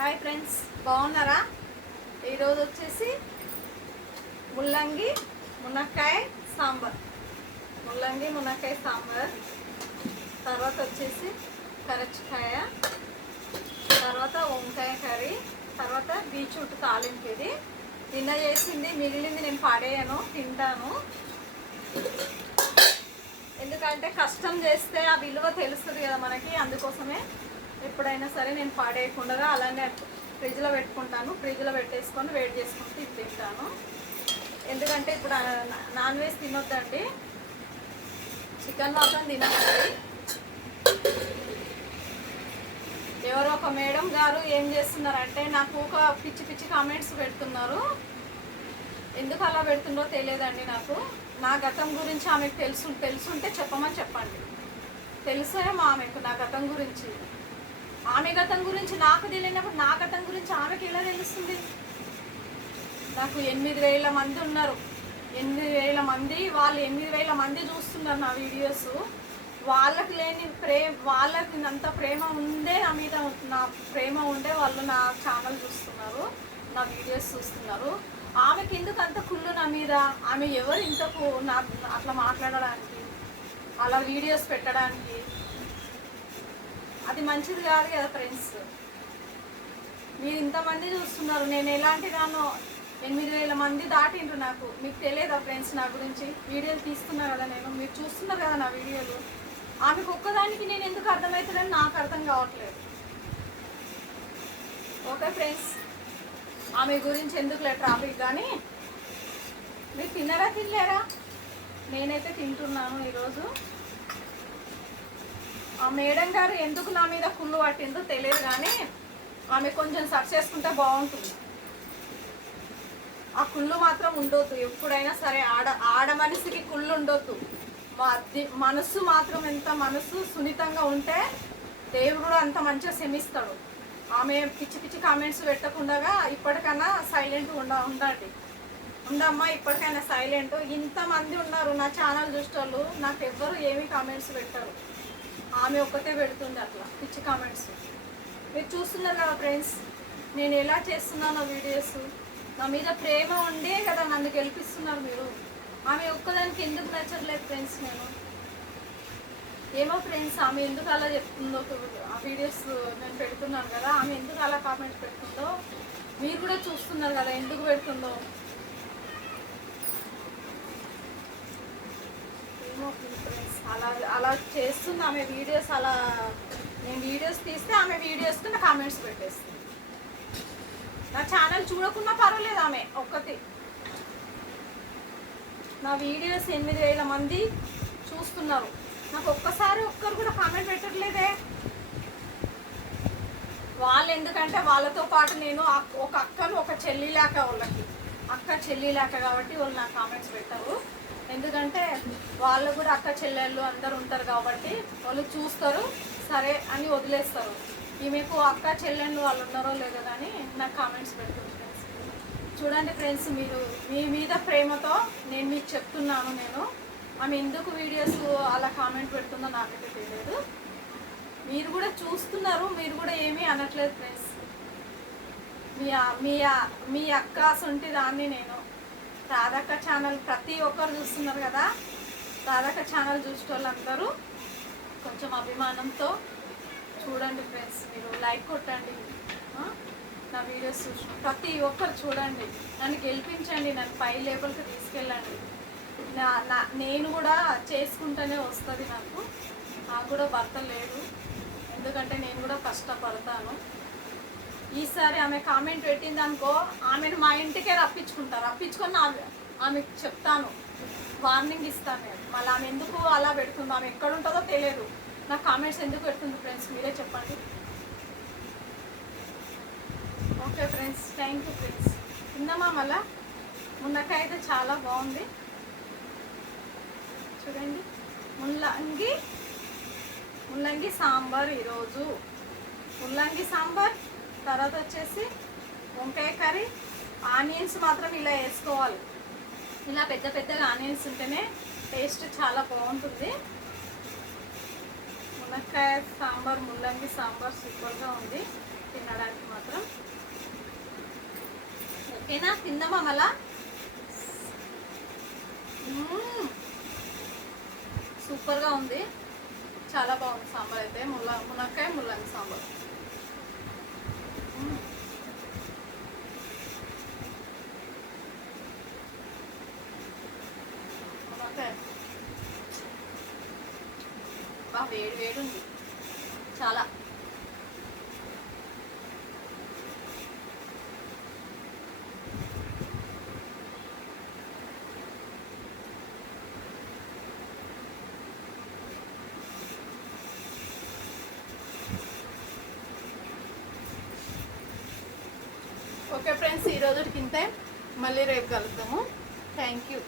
Hi friends, బాగున్నారా? ఈరోజు వచ్చేసి ముల్లంగి మునక్కాయ సాంబార్. ముల్లంగి మునక్కాయ సాంబార్, తర్వాత వచ్చేసి కరచికాయ, తర్వాత వంకాయ కర్రీ, తర్వాత బీట్రూట్ తాలింపు. ఇది నిన్న చేసింది, మిగిలింది నేను పాడేయను, తింటాను. ఎందుకంటే కష్టం చేస్తే ఆ విలువ తెలుస్తుంది కదా మనకి. అందుకోసమే ఎప్పుడైనా సరే నేను పాడేయకుండా అలానే ఫ్రిడ్జ్లో పెట్టుకుంటాను. ఫ్రిడ్జ్లో పెట్టేసుకొని వేడి చేసుకుంటూ తింటాను. ఎందుకంటే ఇప్పుడు నాన్ వెజ్ తినొద్దండి, చికెన్ మాత్రం తినొద్దండి. ఎవరో ఒక మేడం గారు ఏం చేస్తున్నారంటే నాకు ఒక పిచ్చి పిచ్చి కామెంట్స్ పెడుతున్నారు. ఎందుకు అలా పెడుతుందో తెలియదండి నాకు. నా గతం గురించి ఆమెకు తెలుసుంటే చెప్పమని చెప్పండి. తెలుసేమో ఆమెకు నా గతం గురించి. ఆమె గతం గురించి నాకు తెలియనప్పుడు నా గతం గురించి ఆమెకి ఎలా తెలుస్తుంది? నాకు 8,000 మంది ఉన్నారు. 8,000 మంది, వాళ్ళు 8,000 మంది చూస్తున్నారు నా వీడియోస్. వాళ్ళకి లేని వాళ్ళకి అంత ప్రేమ ఉండే నా మీద, నా ప్రేమ ఉండే వాళ్ళు నా ఛానల్ చూస్తున్నారు, నా వీడియోస్ చూస్తున్నారు. ఆమెకి ఎందుకు అంత కుళ్ళు నా మీద? ఆమె ఎవరు ఇంతకు నా అట్లా మాట్లాడడానికి, అలా వీడియోస్ పెట్టడానికి? అది మంచిది కాదు కదా ఫ్రెండ్స్. మీరు ఇంతమంది చూస్తున్నారు, నేను ఎలాంటి దానో 8,000 మంది దాటిండ్రు. నాకు మీకు తెలియదా ఫ్రెండ్స్ నా గురించి? వీడియోలు తీస్తున్నా కదా నేను, మీరు చూస్తున్నారు కదా నా వీడియోలు. ఆమెకు ఒక్కదానికి నేను ఎందుకు అర్థమవుతుందని నాకు అర్థం కావట్లేదు. ఓకే ఫ్రెండ్స్, ఆమె గురించి ఎందుకులే ట్రాఫిక్. కానీ మీరు తినలేరా? నేనైతే తింటున్నాను ఈరోజు. ఆ మేడం గారు ఎందుకు నా మీద కుళ్ళు పట్టిందో తెలియదు, కానీ ఆమె కొంచెం సర్చ్ చేసుకుంటే బాగుంటుంది. ఆ కుళ్ళు మాత్రం ఉండొద్దు ఎప్పుడైనా సరే. ఆడ మనిషికి కుళ్ళు ఉండొద్దు. మనసు మాత్రం ఎంత మనసు సున్నితంగా ఉంటే దేవుడు కూడా అంత మంచిగా క్షమిస్తాడు. ఆమె పిచ్చి పిచ్చి కామెంట్స్ పెట్టకుండా ఇప్పటికైనా సైలెంట్ ఉండండి. ఉండమ్మా, ఇప్పటికైనా సైలెంట్. ఇంతమంది ఉన్నారు నా ఛానల్ చూసేవాళ్ళు, నాకు ఎవ్వరు ఏమీ కామెంట్స్ పెట్టరు. ఆమె ఒక్కతే పెడుతుంది అట్లా పిచ్చి కామెంట్స్. మీరు చూస్తున్నారు కదా ఫ్రెండ్స్, నేను ఎలా చేస్తున్నానో వీడియోస్. నా మీద ప్రేమ ఉండే కదా నన్ను గెలిపిస్తున్నారు మీరు. ఆమె ఒక్కదానికి ఎందుకు నచ్చట్లేదు ఫ్రెండ్స్? నేను ఏమో ఫ్రెండ్స్, ఆమె ఎందుకు అలా చెప్తుందో, ఆ వీడియోస్ నేను పెడుతున్నాను కదా, ఆమె ఎందుకు అలా కామెంట్స్ పెడుతుందో మీరు కూడా చూస్తున్నారు కదా ఎందుకు పెడుతుందో. ఏమో ఫ్రెండ్స్, అలా చేస్తుంది ఆమె వీడియోస్. అలా నేను వీడియోస్ తీస్తే ఆమె వీడియోస్కి నా కామెంట్స్ పెట్టేస్తుంది. నా ఛానల్ చూడకున్నా పర్వాలేదు, ఆమె ఒక్కటి. నా వీడియోస్ 8,000 మంది చూస్తున్నారు, నాకు ఒక్కరు కూడా కామెంట్ పెట్టట్లేదే. వాళ్ళు ఎందుకంటే వాళ్ళతో పాటు నేను ఒక అక్కను, ఒక చెల్లి లేక, వాళ్ళకి అక్క చెల్లి లేక కాబట్టి వాళ్ళు నాకు కామెంట్స్ పెట్టరు. ఎందుకంటే వాళ్ళు కూడా అక్క చెల్లెళ్ళు అందరు ఉంటారు కాబట్టి వాళ్ళు చూస్తారు, సరే అని వదిలేస్తారు. ఈమెకు అక్క చెల్లెళ్ళు వాళ్ళు ఉన్నారో లేదో కానీ నాకు కామెంట్స్ పెడుతుంది ఫ్రెండ్స్. చూడండి ఫ్రెండ్స్, మీరు మీ మీద ప్రేమతో నేను మీకు చెప్తున్నాను. నేను ఆమె ఎందుకు వీడియోస్ అలా కామెంట్ పెడుతుందో నాకైతే తెలియదు. మీరు కూడా చూస్తున్నారు, మీరు కూడా ఏమీ అనట్లేదు ఫ్రెండ్స్. మీ అక్క సొంటి దాన్ని నేను. రాధక్క ఛానల్ ప్రతి ఒక్కరు చూస్తున్నారు కదా, రాధక్క ఛానల్ చూసే వాళ్ళందరూ కొంచెం అభిమానంతో చూడండి ఫ్రెండ్స్. మీరు లైక్ కొట్టండి, నా వీడియోస్ చూసిన ప్రతి ఒక్కరు చూడండి, నన్ను గెలిపించండి, నన్ను పై లెవెల్కి తీసుకెళ్ళండి. నేను కూడా చేసుకుంటూనే వస్తుంది. నాకు కూడా భర్త లేడు, ఎందుకంటే నేను కూడా కష్టపడతాను. ఈసారి ఆమె కామెంట్ పెట్టింది అనుకో, ఆమెను మా ఇంటికే రప్పించుకొని ఆమెకు చెప్తాను, వార్నింగ్ ఇస్తాను నేను. మళ్ళీ ఆమె ఎందుకు అలా పెడుతుందో, ఆమె ఎక్కడ ఉంటుందో తెలియదు, నాకు కామెంట్స్ ఎందుకు పెడుతుంది ఫ్రెండ్స్, మీరే చెప్పండి. Okay friends, thank you friends. తిందామా మళ్ళా? మునక్కాయ అయితే చాలా బాగుంది చూడండి. ముల్లంగి సాంబార్ ఈరోజు. ముల్లంగి సాంబార్, తర్వాత వచ్చేసి వంకాయ కర్రీ. ఆనియన్స్ మాత్రం ఇలా వేసుకోవాలి, ఇలా పెద్ద పెద్దగా ఆనియన్స్ ఉంటేనే టేస్ట్ చాలా బాగుంటుంది. మునక్కాయ సాంబార్, ముల్లంగి సాంబార్ సూపర్గా ఉంది తినడానికి మాత్రం. ఓకేనా, తిందామా మళ్ళా. సూపర్గా ఉంది, చాలా బాగుంది సాంబార్ అయితే. మునక్కాయ ముల్లంగి సాంబార్. మునక్కాయ బాగా వేడి వేడి ఉంది చాలా. ఓకే ఫ్రెండ్స్, ఈరోజుకి ఇంతే, మళ్ళీ రేపు కలుద్దాము. Thank you.